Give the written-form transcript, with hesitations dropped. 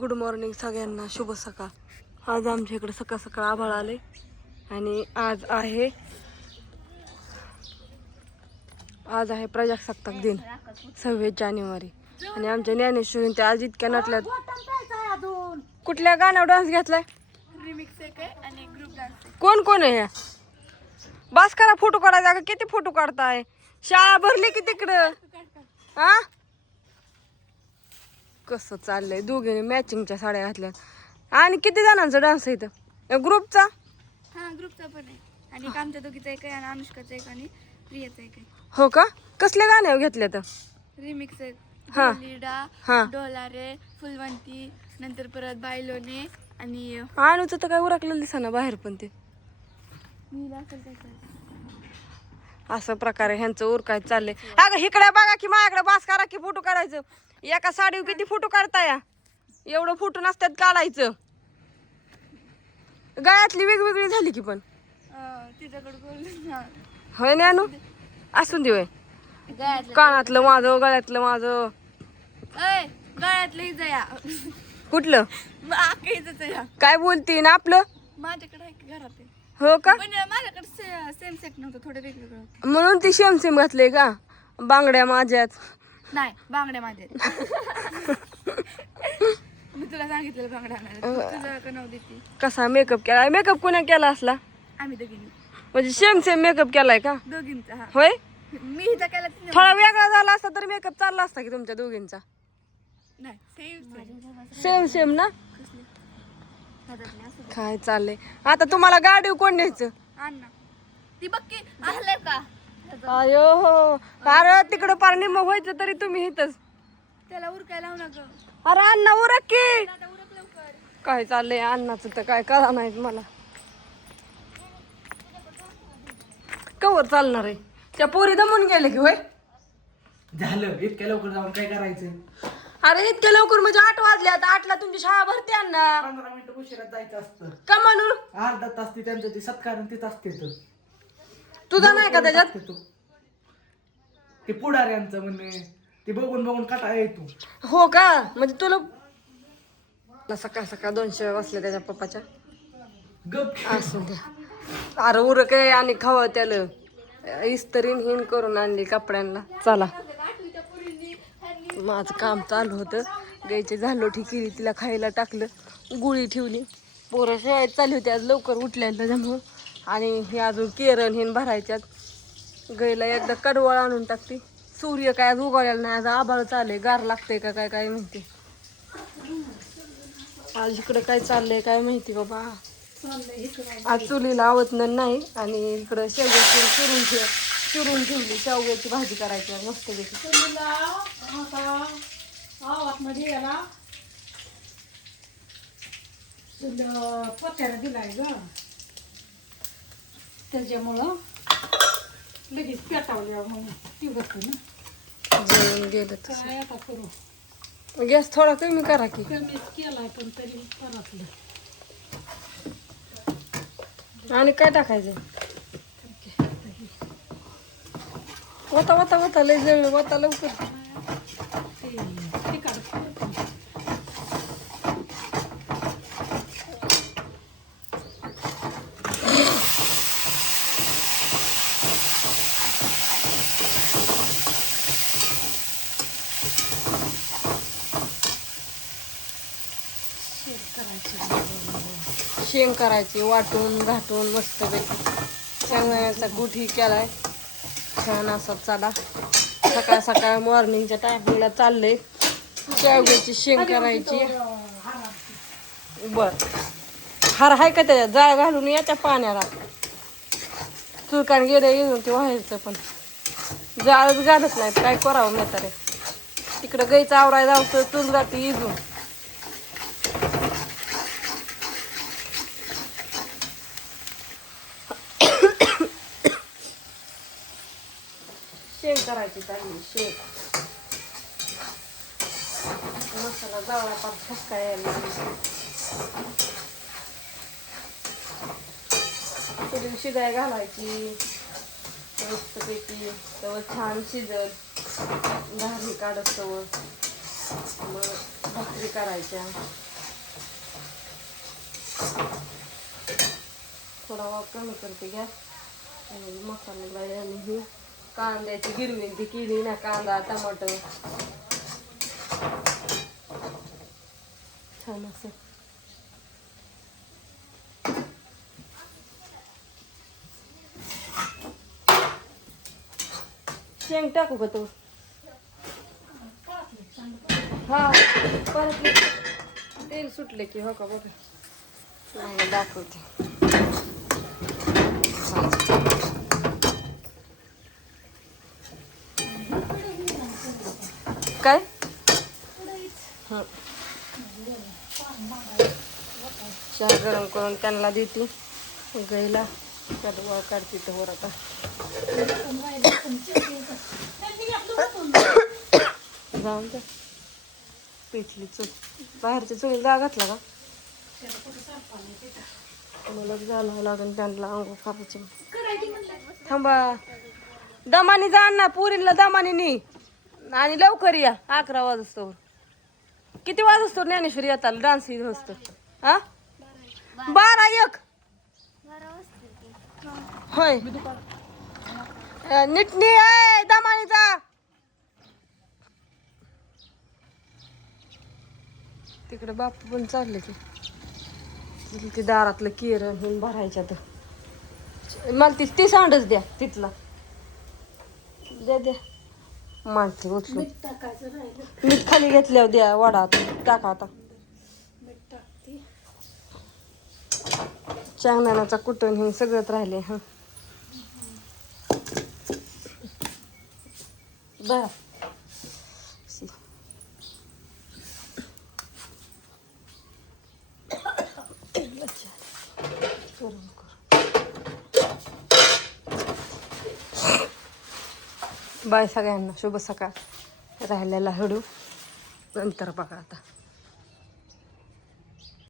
Good morning सगळ्यांना, शुभ सकाळ. आज आमच्या इकडे सकाळ सकाळ आभाळ आले आणि आज आहे प्रजासत्ताक दिन 26 जानेवारी आणि आमच्या ज्ञानेश्वरी ते आज इतक्या नटल्यात. कुठल्या गाण्यावर डान्स घेतलाय? कोण कोण आहे? बस करा, फोटो काढायचा का? किती फोटो काढताय? शाळा भरली की तिकडं. हा कसं चाललंय? दोघीने मॅचिंगच्या साड्या घातल्यात. आणि किती जणांचा डान्स आहे इथं? ग्रुपचा? हा, ग्रुपचा पण आहे. आणि आमच्या दोघीचा एक आहे आणि अनुष्काचा एक आणि प्रियाचा एक आहे. हो का? कसल्या गाण्यावर घेतल्या तर? रिमिक्स आहे. हा. लीडा, डोलारे, फुलवंती, नंतर परत बायलोने आणि आणूचं तर काय उरकलेलं दिसना बाहेर, पण ते असं प्रकारे ह्यांचं उरकाय चाललंय. अगं इकडे बघा की, माझ्याकडे बास करा की, फोटो काढायचं. एका साडीवर किती फोटो काढताय? एवढं फोटो नसतात काढायचं. गळ्यातली वेगवेगळी झाली की, पण तिच्याकडे बोल. होय ना आणू? असून दे. होय, कानातलं माझं, गळ्यातलं माझं. गळ्यातलं जया कुठलं? या काय बोलती ना? आपलं माझ्याकडे आहे की घरात आहे. हो का? पण माझ्याकडे सेम सेट नव्हतं, थोडं वेगवेगळं होतं. म्हणून ती शेम सेम घातले का? बांगड्या माझ्यात नाही, बांगड्या माझ्या. मी तुला सांगितलेलं बांगड्या आणायला. तुझं का नाव देते? कसा मेकअप केलाय? मेकअप कोणा केला असला? आम्ही दोघींनी. म्हणजे सेम सेम मेकअप केलाय का? दोघींचा. हा, होय. मी हिचा केला. थोडा वेगळा झाला असता तर मेकअप चालला असता की तुमच्या दोघींचा? नाही, सेम सेम ना? काय चाललंय आता? तुम्हाला गाडी कोण न्यायचं? अण्णा, ती बघ की आलंय का? अयो हो, अरे तिकडं पार निम्म व्हायचं तरी तुम्ही इथंच. त्याला उरकायला लावू नका. अरे अण्णा उरक की. आता उरक लवकर. काय चाललंय अण्णाचं तर काय कळा नाही मला. कवर चालणार आहे? त्या पोरी दमून गेले की? होय झालं. इतक्या लवकर जाऊन काय करायचं? अरे इतक्या लवकर म्हणजे 8 वाजले. आता 8ला तुमची शाळा भरते अण्णा. 15 मिनिटं उशिरात जायचं असतं. का म्हणून? अर्धा तास ती त्यांचं ते सत्कार तिथं असते. तुझा नाही का त्याच्यात? ते पुढाऱ्यांचं म्हणणे ते बघून बघून कटाळा येतो. हो का? म्हणजे तुला सकाळ सकाळ 200 वाजले त्याच्या पप्पाच्या. गप असू द्या. अरे उरक आहे आणि खावं त्याला. इस्त्रीन हिन करून आणली कपड्यांना. चला, माझं काम चालू होतं. गायचे झालो केली, तिला खायला टाकलं, गुळी ठेवली. पोरं शाळेत चालली होती आज लवकर उठल्या त्याच्यामुळं. आणि हे अजून केरण हिन भरायच्यात. गायला एकदा कडवळ आणून टाकते. सूर्य काय आज उगवलेला नाही. आज आभाळ चाललंय. गार लागतंय का काय काय माहिती. आज इकडं काय चाललंय काय माहिती बाबा. आज चुलीला आवतनं नाही. आणि इकडं शेवग्याची चिरून ठेवली. शेवग्याची भाजी करायची मस्त पैकी. पोत्याला दिलाय ग, त्याच्यामुळं लगेच पेटावल्यावर मग ती होतं ना. जेवण गेलं काय आता करू? तर गॅस थोडा कमी करा की. कमीच केलाय पण तरी परतलं. आणि काय टाकायचं? वता वता वता लय जळ वता लवकर. ते तिखट शेंग करायची वाटून घाटून मस्त पैकी. शेंगदाण्याचा गुठी केलाय छान असा. चला, सकाळ सकाळ मॉर्निंगच्या टायमिंगला चाललंय. शेवग्याची शेंग करायची. बर, हार आहे का त्याच्यात? जाळ घालून याच्या पाण्याला. चुरकान गेलं येऊन ते व्हायचं, पण जाळच घालत नाहीत. काय करावं म्हातारे? तिकडं गाईचं आवराय जावतं, चूल जाते इजून. शेंग करायची चालली. शेंग मसाला जाळा पाच फसका यायला. थोडी शिजाय घालायची मस्तपैकी. तव छान शिजत भाजी काढत तव मग भाकरी करायच्या. थोडा वाफ कमी करते गॅस आणि मसाला आणि ही कांद्याची गिरवी ती केली ना, कांदा टमाटर छान असं. शेंग टाकू का तू? हा परत तेल सुटले की हो का बघा, तुम्हाला दाखवते. काय हं. चहा गरम करून त्यांना देते गाईला, कडवा काढते तर वर आता. जाऊन द्या पिठली चूल, बाहेरच्या चुलीला जाळ घातला का? मला जायला लागेल त्यांना अंघोळ करायची. थांबा, दमानी जा ना, पुरीला दमानी नी आणि लवकर या. 11 वाजतो. किती वाजतो ज्ञानेश्वर येताल डान्स ही असतो? हा 12-1 होय. नीटनी आहे दमानी जा. तिकडे बापू पण चालले की दारातलं किरण हे भरायच्या. तर मला ती सांडच द्या तिथला, द्या द्या मानते उचलून. मीठ टाकायचं राहिलं. मीठ खाली घेतल्यावर द्या, वडा टाका आता. मीठ टाकते. चांगणाचा कुटून हे सगळंच राहिले. हा बरं बाय सगळ्यांना, शुभ सकाळ. राहिलेला हडू नंतर बघा आता.